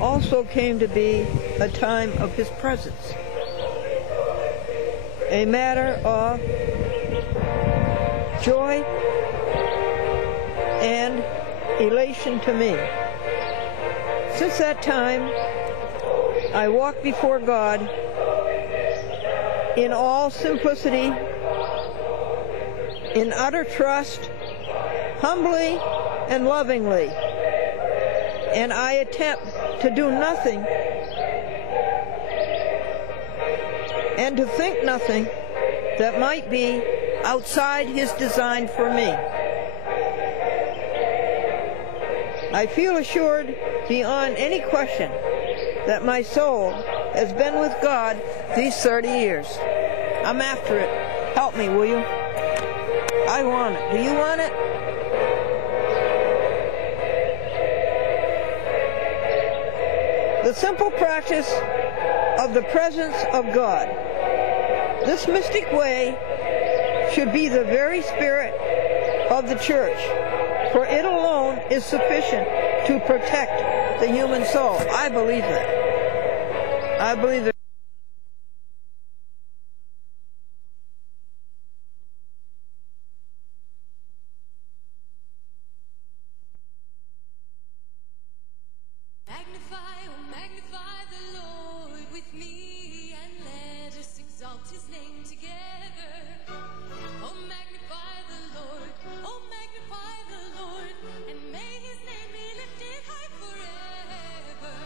also came to be a time of his presence, a matter of joy and elation to me. Since that time, I walk before God in all simplicity, in utter trust, humbly and lovingly, and I attempt to do nothing and to think nothing that might be outside his design for me. I feel assured beyond any question that my soul has been with God these 30 years. I'm after it. Help me, will you? I want it. Do you want it? The simple practice of the presence of God. This mystic way should be the very spirit of the church, for it alone is sufficient to protect the human soul. I believe that. I believe that. Magnify the Lord with me, and let us exalt his name together. Oh, magnify the Lord, oh, magnify the Lord, and may his name be lifted high forever.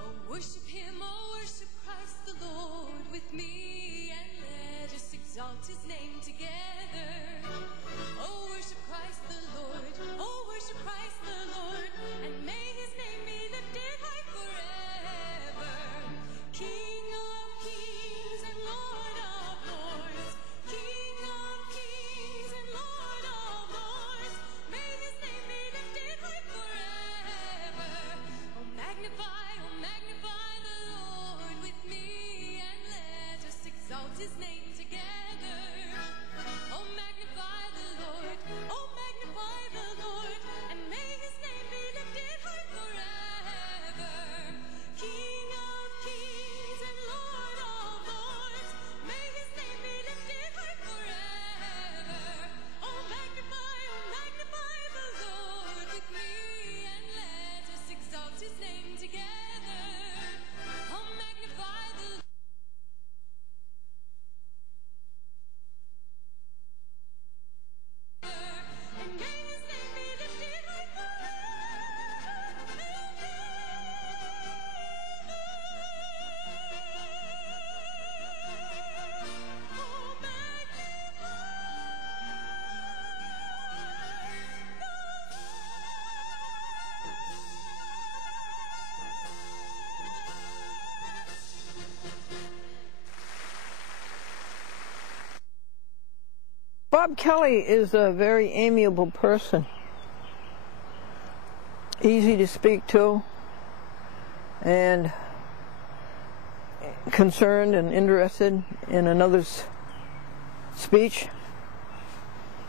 Oh, worship him, oh, worship Christ the Lord with me, and let us exalt his name together. Oh, worship Christ the Lord, oh, worship Christ the Lord, and may his name be lifted high forever. King of kings and Lord of lords, King of kings and Lord of lords, may his name be lifted high forever. Oh, magnify the Lord with me, and let us exalt his name together. Oh, magnify the Lord, oh, magnify the Lord, and may his name be lifted high forever. King of kings and Lord of lords, may his name be lifted high forever. Oh, magnify the Lord with me, and let us exalt his name together. Oh, magnify the Lord. And may his name be lifted high Oh, magnify Bob Kelly is a very amiable person, easy to speak to, and concerned and interested in another's speech,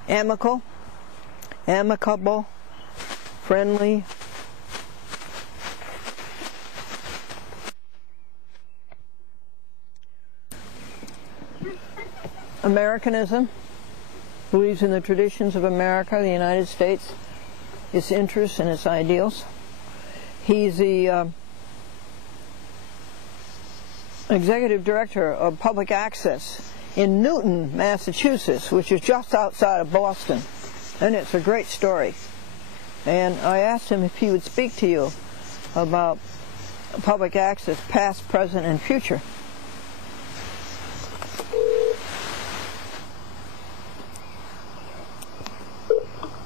amicable, friendly. Americanism, believes in the traditions of America, the United States, its interests and its ideals. He's the executive director of public access in Newton, Massachusetts, which is just outside of Boston, and it's a great story. And I asked him if he would speak to you about public access, past, present, and future.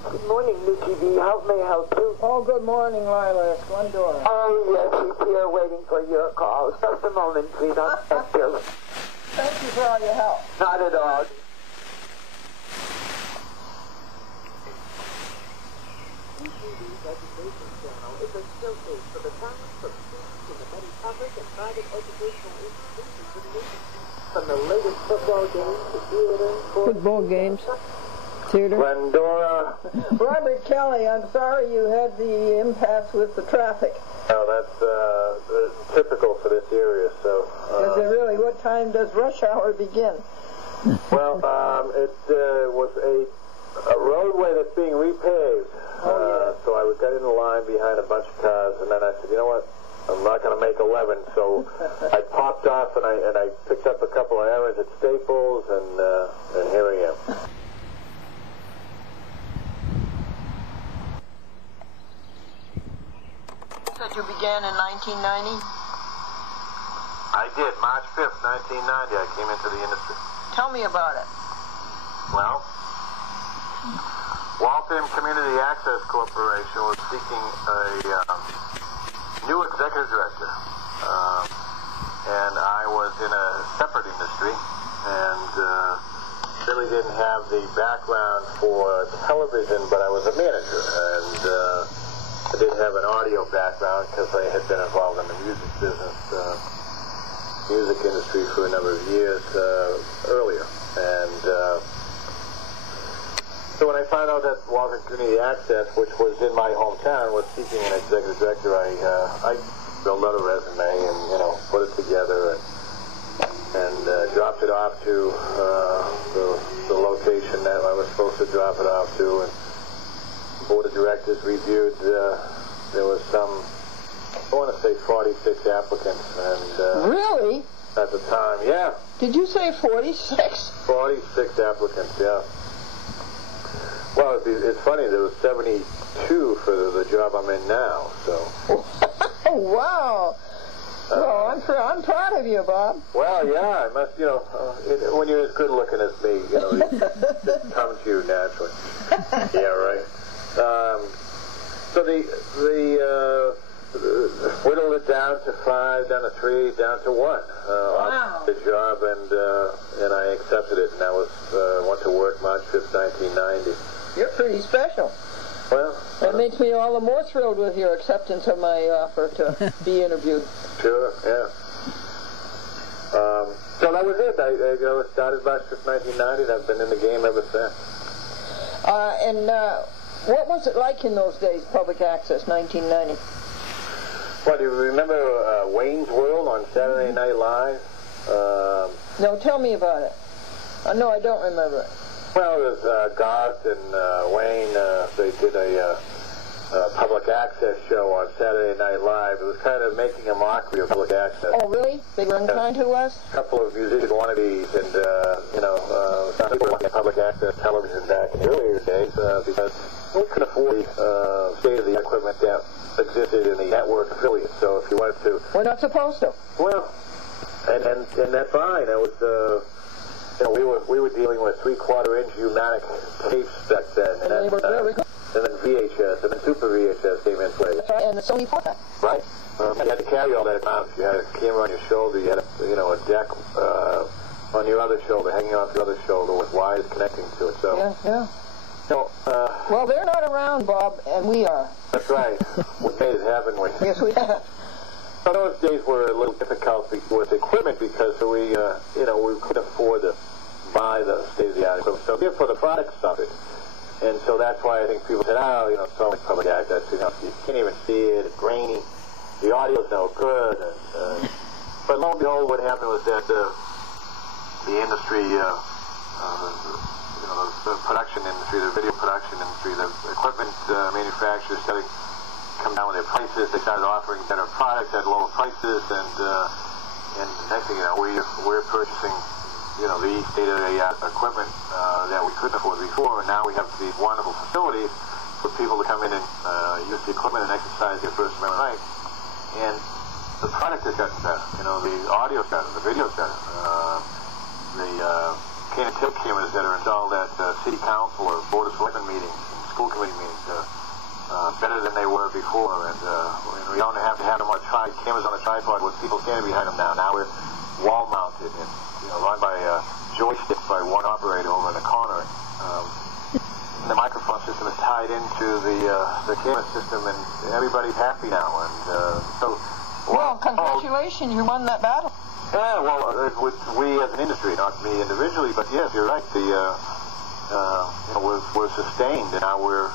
Good morning, New TV. How may I help you? Oh, good morning, Lila. It's Glendora. Oh, yes, he's here waiting for your call. Just a moment, sweetheart. Thank you. Thank you for all your help. Not at all. TV's education channel is a showcase for the talents of students in the many public and private educational institutions in the nation. From the latest football games to theater, Football games. Tudor? Glendora. Robert Kelly, I'm sorry you had the impasse with the traffic. Oh, that's typical for this area. So. Is it really? What time does rush hour begin? Well, it was a roadway that's being repaved. So I got in the line behind a bunch of cars, and then I said, you know what? I'm not going to make 11. So I popped off, and I picked up a couple of errands at Staples, and here I am. That you began in 1990? I did. March 5th, 1990, I came into the industry. Tell me about it. Well, Waltham Community Access Corporation was seeking a new executive director. And I was in a separate industry and really didn't have the background for television, but I was a manager. And I did have an audio background because I had been involved in the music business, music industry for a number of years earlier. And so when I found out that Waltham Community Access, which was in my hometown, was seeking an executive director, I filled out a resume and, put it together and dropped it off to the location that I was supposed to drop it off to. And the board of directors reviewed, there was some, I want to say 46 applicants. And Really? At the time, yeah. Did you say 46? 46 applicants, yeah. Well, it's funny, there was 72 for the job I'm in now, so. Wow. Well, I'm proud of you, Bob. Well, yeah, I must, when you're as good looking as me, it comes to you naturally. Yeah, right. So the whittled it down to 5, down to 3, down to 1. Wow. The job, and I accepted it, and I went to work March 5th, 1990. You're pretty special. Well, That makes me all the more thrilled with your acceptance of my offer to be interviewed. Sure, yeah. So that was it. I started March 5th, 1990, and I've been in the game ever since. And what was it like in those days, public access, 1990? Well, do you remember Wayne's World on Saturday Night Live? No, tell me about it. No, I don't remember it. Well, it was Garth and Wayne. They did a public access show on Saturday Night Live. It was kind of making a mockery of public access. Oh, really? They were unkind to us? A couple of musician wannabes and, some people wanted public access television back in the earlier days because we couldn't afford the state-of-the-art equipment that existed in the network affiliates. So if you wanted to... We're not supposed to. Well, and that's fine. It was... we were dealing with 3/4-inch pneumatic tapes back then, And they were very good. and then VHS, and then Super VHS came in play. That's right, and the Sony format. Right. You had to carry all that around. You had a camera on your shoulder. You had a deck on your other shoulder, hanging off your other shoulder with wires connecting to it. So. Yeah. So, Well, they're not around, Bob, and we are. That's right. We made it happen. Yes, we have. So those days were a little difficult with equipment because we couldn't afford to buy the state-of-the-art equipment. So we for the product suffered. And so that's why I think people said, so much public access, you can't even see it, it's grainy, the audio's no good. But lo and behold, what happened was that the industry, the production industry, the video production industry, the equipment manufacturers started come down with their prices. They started offering better products at lower prices, and next thing you know, we're purchasing, the state-of-the-art equipment that we couldn't afford before, and now we have these wonderful facilities for people to come in and use the equipment and exercise their First Amendment rights. And the product has gotten better. The audio's better, the video's better. The can and tilt cameras that are installed at city council or board of selectmen meetings and school committee meetings better than they were before, and we don't have to have them on cameras on a tripod with people standing behind them now. Now we're wall mounted and run by a joystick by one operator over in the corner. The microphone system is tied into the camera system, and everybody's happy now. And Well, congratulations, you won that battle. Yeah, well, we as an industry, not me individually, but yes, you're right. was sustained, and now we're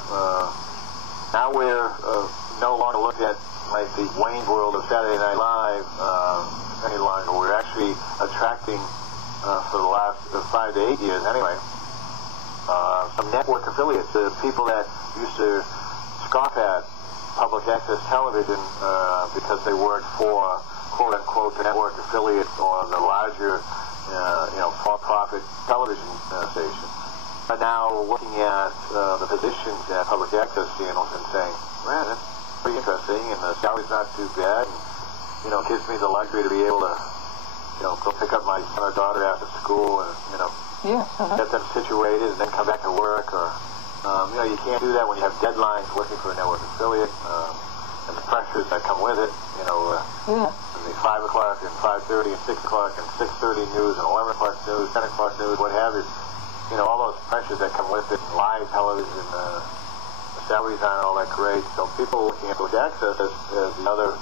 no longer looking at like the Wayne's World of Saturday Night Live any longer. We're actually attracting for the last 5 to 8 years anyway some network affiliates, people that used to scoff at public access television because they worked for quote unquote the network affiliate or the larger for-profit television station. But now looking at the positions at public access channels and saying, man, that's pretty interesting, and the salary's not too bad, and, gives me the luxury to be able to, go pick up my son or daughter after school and, get them situated and then come back to work, or, you can't do that when you have deadlines looking for a network affiliate, and the pressures that come with it, the 5 o'clock and 5:30 and 6 o'clock and 6:30 news and 11 o'clock news, 10 o'clock news, what have you. All those pressures that come with it, live television, the salaries aren't all that great. So people looking at public access as the other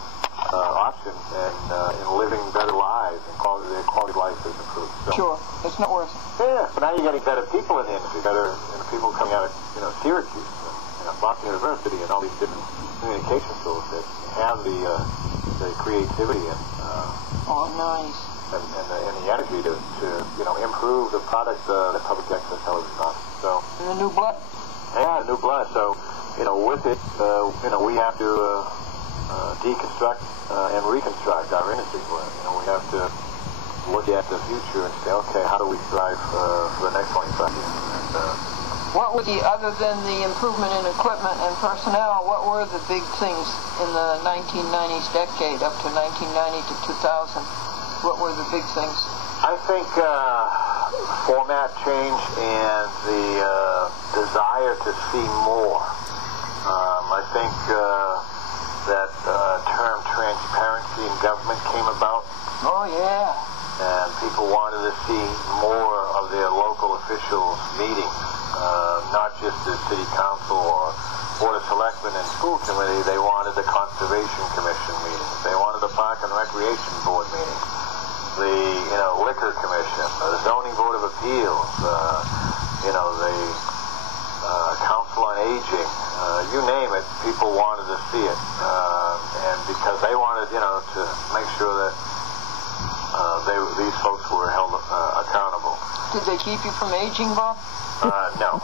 option in living better lives and their quality of life is improved. So, Sure, it's not worth it. Yeah, but now you're getting better people in the industry, better people coming out of Syracuse and Boston University and all these different communication tools that have the creativity and nice. And the energy to improve the product that public access television offers. So And the new blood. Yeah, new blood. So with it, we have to deconstruct and reconstruct our industry. We have to look at the future and say, okay, how do we strive for the next 25 years? And, what were other than the improvement in equipment and personnel, what were the big things in the 1990s decade up to 1990 to 2000? What were the big things? I think format change and the desire to see more. I think that term transparency in government came about. Oh, yeah. And people wanted to see more of their local officials meetings, not just the city council or Board of Selectmen and school committee. They wanted the Conservation Commission meetings. They wanted the Park and Recreation Board meetings. The Liquor Commission, the Zoning Board of Appeals, the Council on Aging, you name it, people wanted to see it, and because they wanted, to make sure that these folks were held accountable. Did they keep you from aging, Bob? No.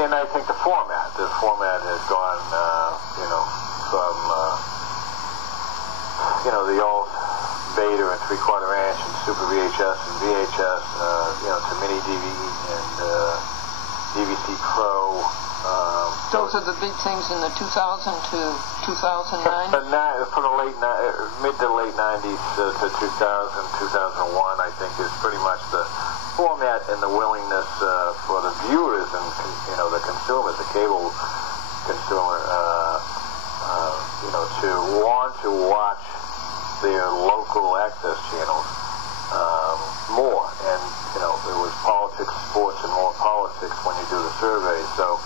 And I think the format has gone, from the old Beta and 3/4 inch and Super VHS and VHS, to mini DVE and DVC Pro. Those are the big things in the 2000 to 2009? From the mid to late 90s to 2000, 2001, I think is pretty much the format and the willingness for the viewers and, the consumers, the cable consumer, to want to watch their local access channels more. And, it was politics, sports, and more politics when you do the survey. So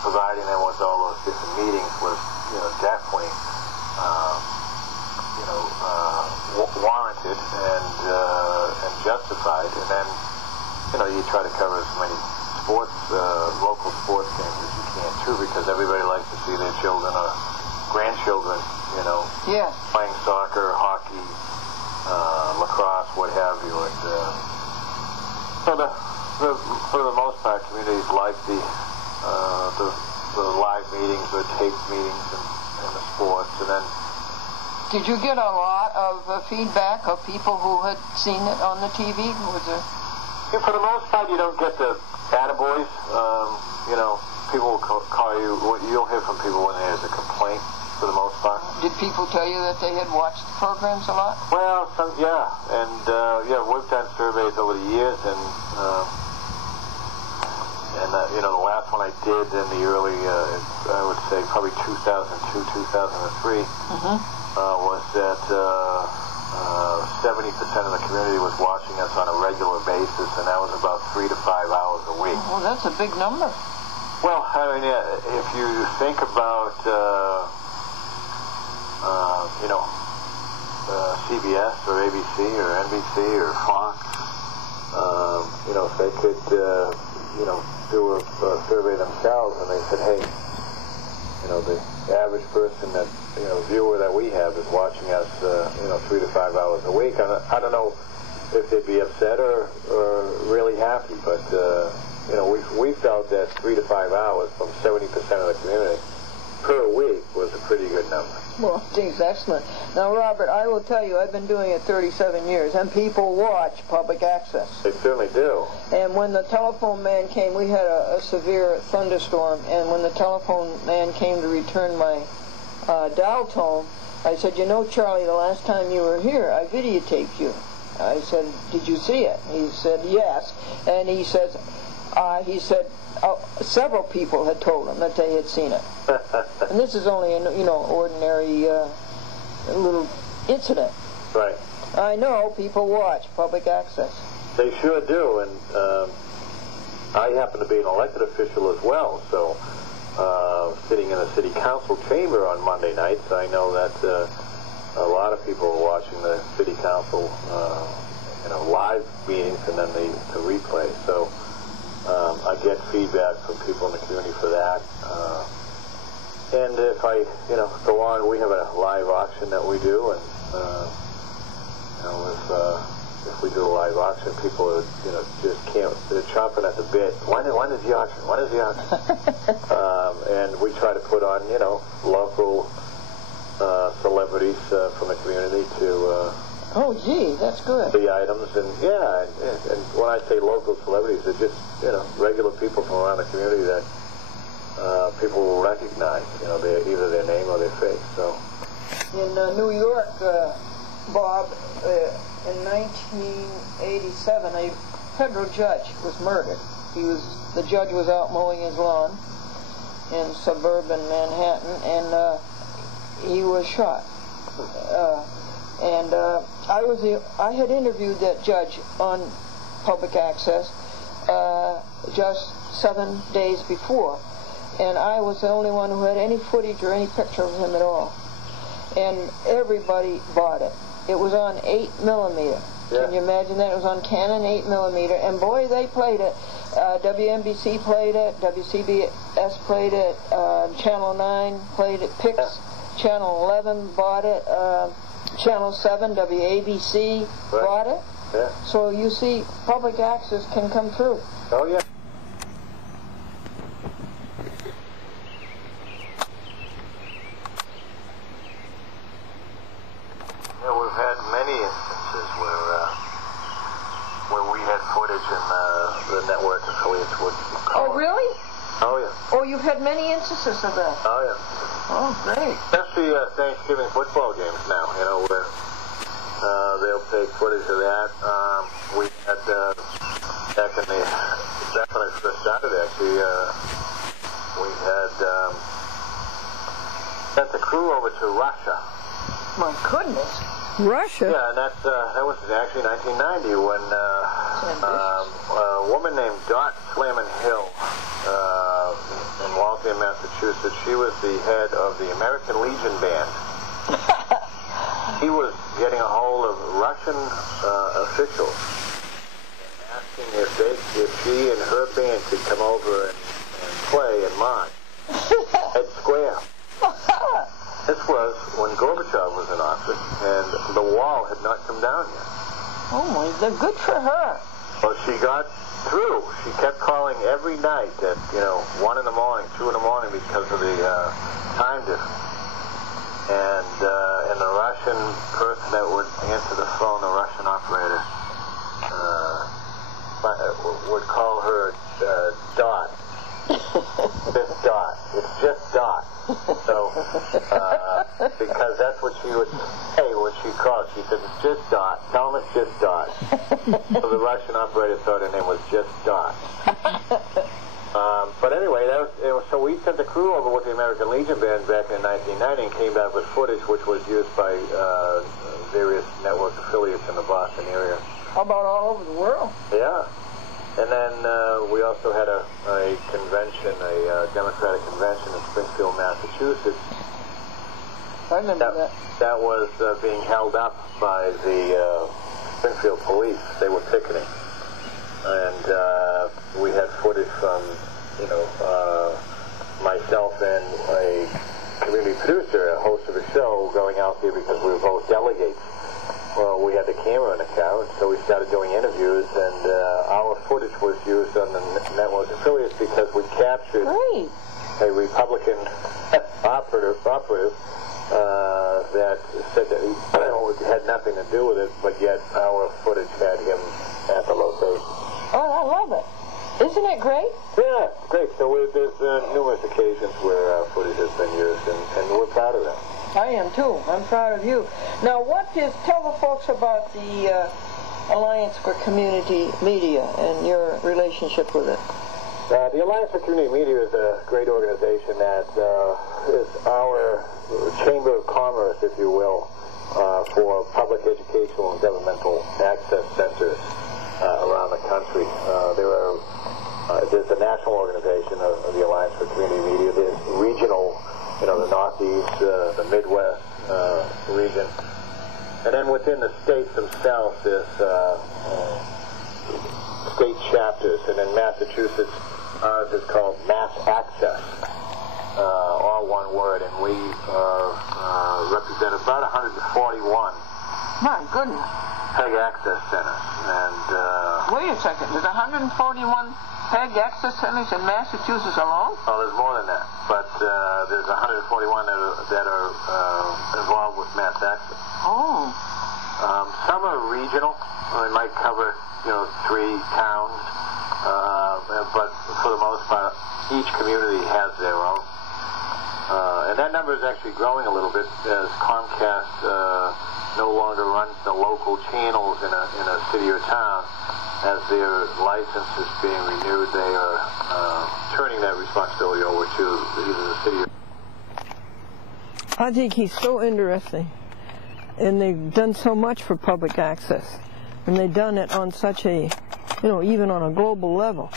providing them with all those different meetings was, definitely, warranted and justified. And then, you try to cover as many sports, local sports games as you can, too, because everybody likes to see their children or grandchildren, playing soccer, hockey, lacrosse, what have you. And so for the most part, communities like the live meetings, the taped meetings, and the sports. And then, did you get a lot of feedback of people who had seen it on the TV? Was there? Yeah, for the most part, you don't get the attaboys. People will call you. You'll hear from people when there's a complaint. For the most part. Did people tell you that they had watched the programs a lot? Well, we've done surveys over the years, and the last one I did in the early, I would say probably 2002, 2003, was that 70% of the community was watching us on a regular basis, and that was about 3 to 5 hours a week. Well, that's a big number. Well, I mean, if you think about CBS or ABC or NBC or Fox, you know, if they could, you know, do a survey themselves, and they said, hey, you know, the average person that, you know, viewer that we have is watching us, you know, 3 to 5 hours a week. I don't know if they'd be upset or really happy, but, you know, we felt that 3 to 5 hours from 70% of the community per week was a pretty good number. Well, geez, excellent. Now, Robert, I will tell you, I've been doing it 37 years, and people watch public access. They certainly do. And when the telephone man came, we had a severe thunderstorm, and when the telephone man came to return my dial tone, I said, you know, Charlie, the last time you were here, I videotaped you. I said, did you see it? He said, yes. And he said, several people had told him that they had seen it. And this is only an, you know, ordinary little incident. Right. I know people watch public access. They sure do, and I happen to be an elected official as well, so sitting in the city council chamber on Monday nights, I know that a lot of people are watching the city council, you know, live meetings and then the replay. So I get feedback from people in the community for that. And if I, you know, go on, we have a live auction that we do, and you know, if we do a live auction, people are, you know, just can't, they're chomping at the bit. When is the auction? When is the auction? And we try to put on, you know, local celebrities from the community to oh, gee, that's good. the items, and yeah, and when I say local celebrities, they're just, you know, regular people from around the community that people will recognize, you know, either their name or their face. So in New York, Bob, in 1987, a federal judge was murdered. The judge was out mowing his lawn in suburban Manhattan, and he was shot. I had interviewed that judge on public access just 7 days before, and I was the only one who had any footage or any picture of him at all. And everybody bought it. It was on 8mm. Yeah. Can you imagine that? It was on Canon 8mm, and boy, they played it. WNBC played it, WCBS played it, Channel 9 played it, PIX, Channel 11 bought it, Channel 7, WABC bought it. yeah. So you see, public access can come through. Oh yeah. Yeah, we've had many instances where we had footage and the network affiliates would call. Oh, really? Oh yeah. Oh, you've had many instances of that. Oh yeah. Oh, great. Especially Thanksgiving football games now, you know, where they'll take footage of that. We had back when I first started, actually, we had sent the crew over to Russia. My goodness. Russia? Yeah, and that was actually 1990 when a woman named Dot Flamin Hill in Waltham, Massachusetts, she was the head of the American Legion Band. He was getting a hold of Russian officials asking if she and her band could come over and play and march at Square. This was when Gorbachev was in office, and the wall had not come down yet. Oh, my, they're good for her. Well, she got through. She kept calling every night at, 1 in the morning, 2 in the morning because of the time difference. And the Russian person that would answer the phone, the Russian operator, would call her Dot. Just Dot. It's just Dot. So, because that's what she would say when she called. She said, it's just Dot. Tell them it's just Dot. So the Russian operator thought her name was just Dot. But anyway, so we sent the crew over with the American Legion Band back in 1990 and came back with footage which was used by various network affiliates in the Boston area. How about all over the world? Yeah. And then we also had a convention, a Democratic convention in Springfield, Massachusetts. I remember that. That was being held up by the Springfield police. They were picketing. and we had footage from, myself and a community producer, a host of a show, going out there because we were both delegates. Well, we had the camera in the car, so we started doing interviews, and our footage was used on the network affiliates because we captured a Republican operative that said that he had nothing to do with it, but yet our footage had him at the location. Oh, I love it. Isn't it great? Yeah, great. So there's numerous occasions where our footage has been used, and we're proud of that. I am too. I'm proud of you. Now, tell the folks about the Alliance for Community Media and your relationship with it. The Alliance for Community Media is a great organization that is our chamber of commerce, if you will, for public educational and governmental access centers around the country. There's a national organization of the Alliance for Community Media. There's regional, the Northeast, the Midwest region. And then within the states themselves, there's state chapters. And in Massachusetts, ours is called Mass Access, all one word. And we represent about 141. My goodness. PEG access centers. And wait a second. There's 141 PEG access centers in Massachusetts alone? Oh, there's more than that. But there's 141 that are involved with mass access. Oh. Some are regional. They might cover, 3 towns. But for the most part, each community has their own. And that number is actually growing a little bit as Comcast no longer runs the local channels in a city or town. As their license is being renewed, they are turning that responsibility over to either the city or... I think he's so interesting. And they've done so much for public access. And they've done it on such a, even on a global level.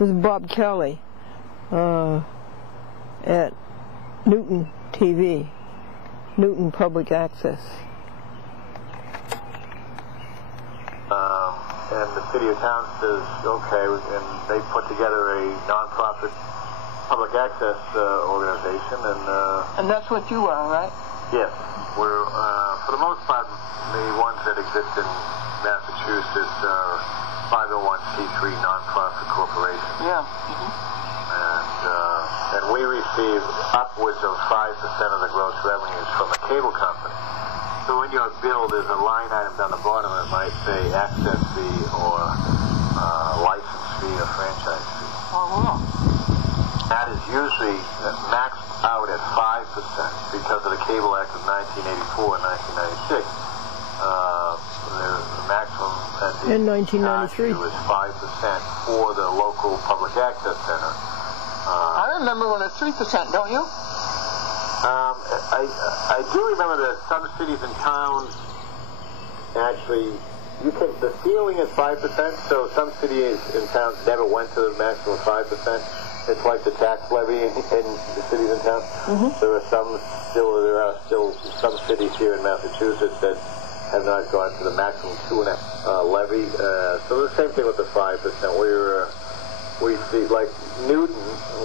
This is Bob Kelly at Newton TV, Newton Public Access. And the city or town says, okay, and they put together a nonprofit public access organization. And that's what you are, right? Yes. We're, for the most part, the ones that exist in Massachusetts are 501c3 nonprofit corporations. Yeah. And we receive upwards of 5% of the gross revenues from a cable company. So in your bill, there's a line item down the bottom that might say access fee or license fee or franchise fee. Oh, wow. That is usually maxed out at 5% because of the Cable Act of 1984 and 1996. The maximum at the in 1993 was 5% for the local public access center. I remember when it was 3%, don't you? I do remember that some cities and towns actually, the ceiling is 5%, so some cities and towns never went to the maximum 5%. It's like the tax levy in the cities and towns. Mm-hmm. There are still some cities here in Massachusetts that have not gone to the maximum 2.5 levy. So the same thing with the 5%. We see, like Newton,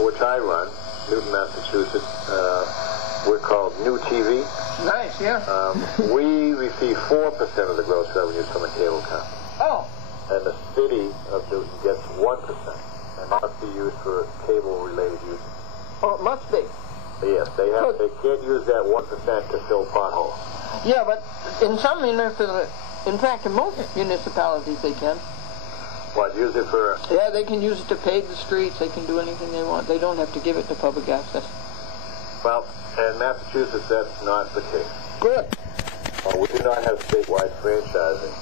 which I run, Newton, Massachusetts, we're called New TV. Nice, yeah. We receive 4% of the gross revenues from a cable company. Oh. And the city of Newton gets 1%. And that must be used for cable-related use. Oh, it must be. Yes, they can't use that 1% to fill potholes. Yeah, but in some in fact, in most municipalities they can. What, use it for... Yeah, they can use it to pave the streets. They can do anything they want. They don't have to give it to public access. Well, in Massachusetts, that's not the case. Good. We do not have statewide franchising.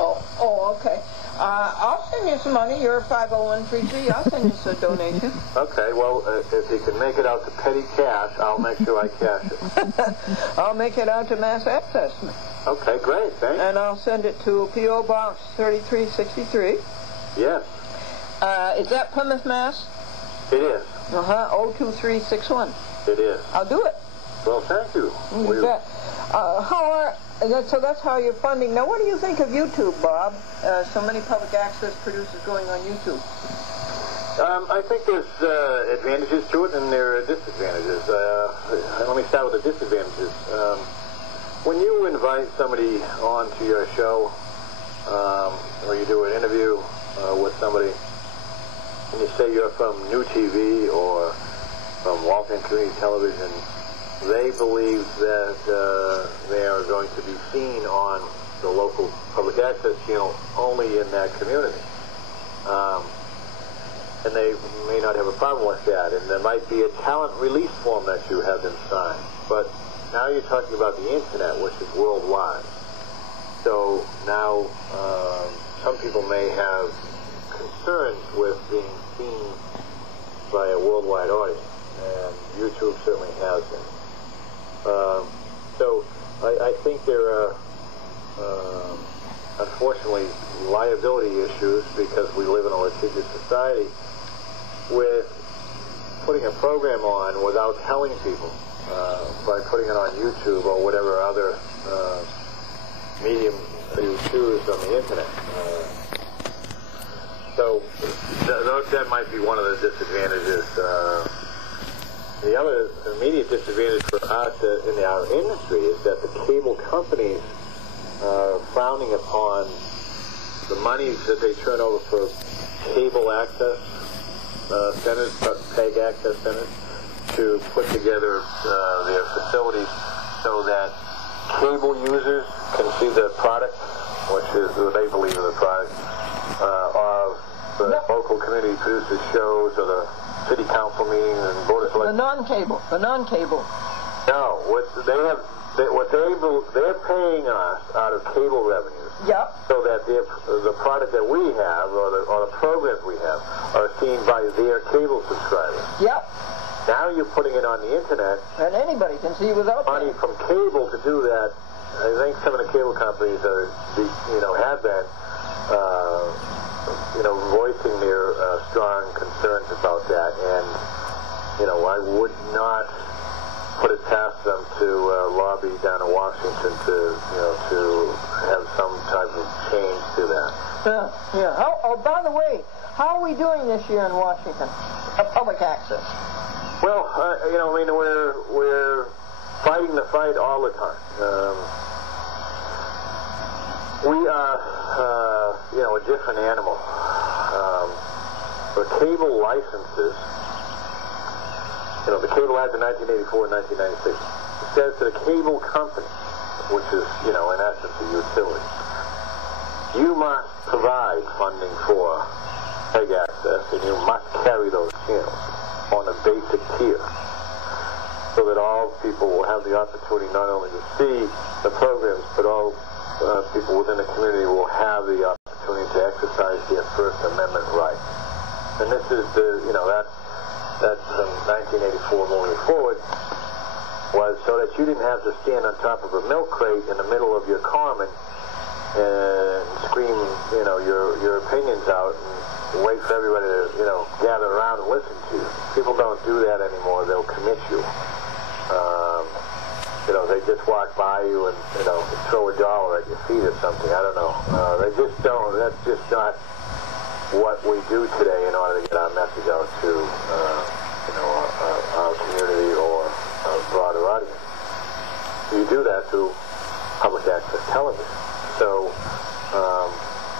Oh, okay. I'll send you some money. You're a 501c3. I'll send you some donation. Okay, well, if you can make it out to petty cash, I'll make sure I cash it. I'll make it out to Mass Access. Okay, great, thanks. And I'll send it to P.O. Box 3363. Yes. Is that Plymouth, Mass? It is. 02361. It is. I'll do it. Well, thank you. You bet. So that's how you're funding. Now, what do you think of YouTube, Bob? So many public access producers going on YouTube. I think there's advantages to it and there are disadvantages. Let me start with the disadvantages. When you invite somebody onto your show, or you do an interview with somebody, and you say you're from New TV or from Waltham Community Television, they believe that they are going to be seen on the local public access channel only in that community. And they may not have a problem with that, and there might be a talent release form that you have them sign. But now you're talking about the internet, which is worldwide. So now some people may have concerns with being seen by a worldwide audience, and YouTube certainly has them. So I think there are, unfortunately, liability issues because we live in a litigious society with putting a program on without telling people, by putting it on YouTube or whatever other medium you choose on the internet. So that might be one of the disadvantages. The other immediate disadvantage for us in our industry is that the cable companies are frowning upon the monies that they turn over for cable access centers, PEG access centers, to put together their facilities so that cable users can see the product, which is what they believe is the product, of the local community producers shows or the city council meetings and board of selectmen. The non-cable. No, they're paying us out of cable revenues. Yep. So that the product that we have or the programs we have are seen by their cable subscribers. Yep. Now you're putting it on the internet. And anybody can see without money from cable to do that. I think some of the cable companies have been voicing their strong concerns about that, and I would not put it past them to lobby down in Washington to have some type of change to that. Yeah. Oh, by the way, how are we doing this year in Washington? Public access. Well, we're fighting the fight all the time. We are, a different animal. For cable licenses, the Cable Act of 1984 and 1996 says that a cable company, which is, in essence a utility, you must provide funding for PEG access, and you must carry those channels on a basic tier so that all people will have the opportunity not only to see the programs, but all people within the community will have the opportunity to exercise their First Amendment rights. And this is that's from 1984 moving forward, was so that you didn't have to stand on top of a milk crate in the middle of your common and scream, your opinions out and wait for everybody to, gather around and listen to you. People don't do that anymore. They'll commit you. They just walk by you and, throw a dollar at your feet or something. I don't know. They just don't. That's just not what we do today in order to get our message out to, our community or a broader audience. You do that through public access television. So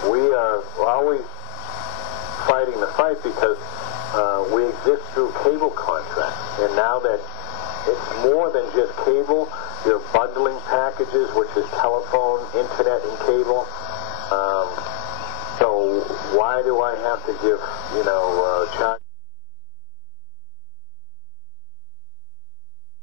we are always fighting the fight because we exist through cable contracts. And now that it's more than just cable, you're bundling packages, which is telephone, internet, and cable. So why do I have to give, charge